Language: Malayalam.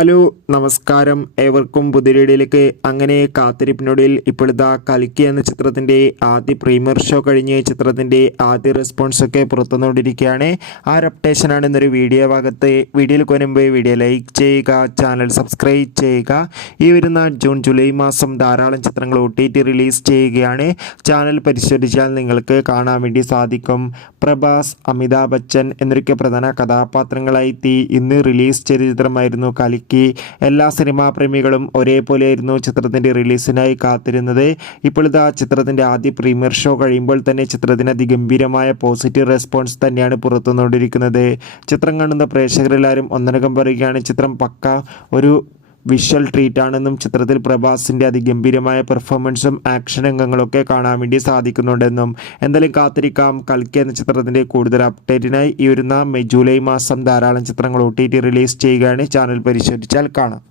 ഹലോ നമസ്കാരം, ഏവർക്കും പുതിയൊരിടയിലേക്ക്. അങ്ങനെ കാത്തിരിപ്പിനൊടുവിൽ ഇപ്പോഴിതാ കൽക്കി എന്ന ചിത്രത്തിൻ്റെ ആദ്യ പ്രീമിയർ ഷോ കഴിഞ്ഞ് ചിത്രത്തിൻ്റെ ആദ്യ റെസ്പോൺസൊക്കെ പുറത്തുനിന്നുകൊണ്ടിരിക്കുകയാണ്. ആ ഒരു അപ്ഡേഷനാണ് ഇന്നൊരു വീഡിയോ ഭാഗത്ത്. വീഡിയോയിൽ കൊണ്ടുമ്പ് വീഡിയോ ലൈക്ക് ചെയ്യുക, ചാനൽ സബ്സ്ക്രൈബ് ചെയ്യുക. ഈ വരുന്ന ജൂൺ ജൂലൈ മാസം ധാരാളം ചിത്രങ്ങൾ OTT റിലീസ് ചെയ്യുകയാണ്. ചാനൽ പരിശോധിച്ചാൽ നിങ്ങൾക്ക് കാണാൻ വേണ്ടി സാധിക്കും. പ്രഭാസ്, അമിതാഭ് ബച്ചൻ എന്നൊക്കെ പ്രധാന കഥാപാത്രങ്ങളായി ഇന്ന് റിലീസ് ചെയ്ത ചിത്രമായിരുന്നു കൽക്കി. എല്ലാ സിനിമാ പ്രേമികളും ഒരേപോലെയായിരുന്നു ചിത്രത്തിൻ്റെ റിലീസിനായി കാത്തിരുന്നത്. ഇപ്പോഴിതാ ചിത്രത്തിൻ്റെ ആദ്യ പ്രീമിയർ ഷോ കഴിയുമ്പോൾ തന്നെ ചിത്രത്തിന് അതിഗംഭീരമായ പോസിറ്റീവ് റെസ്പോൺസ് തന്നെയാണ് പുറത്തുനിന്നുകൊണ്ടിരിക്കുന്നത്. ചിത്രം കാണുന്ന പ്രേക്ഷകരെല്ലാവരും ഒന്നടങ്കം പറയുകയാണ് ചിത്രം പക്ക ഒരു വിഷ്വൽ ട്രീറ്റ് ആണെന്നും ചിത്രത്തിൽ പ്രഭാസിൻ്റെ അതിഗംഭീരമായ പെർഫോമൻസും ആക്ഷൻ രംഗങ്ങളൊക്കെ കാണാൻ വേണ്ടി സാധിക്കുന്നുണ്ടെന്നും. എന്തായാലും കാത്തിരിക്കാം. കൽക്കി എന്ന ചിത്രത്തിൻ്റെ കൂടുതൽ അപ്ഡേറ്റിനായി ഈ വരുന്ന ജൂലൈ മാസം ധാരാളം ചിത്രങ്ങൾ OTT റിലീസ് ചെയ്യുകയാണ്. ചാനൽ പരിശോധിച്ചാൽ കാണാം.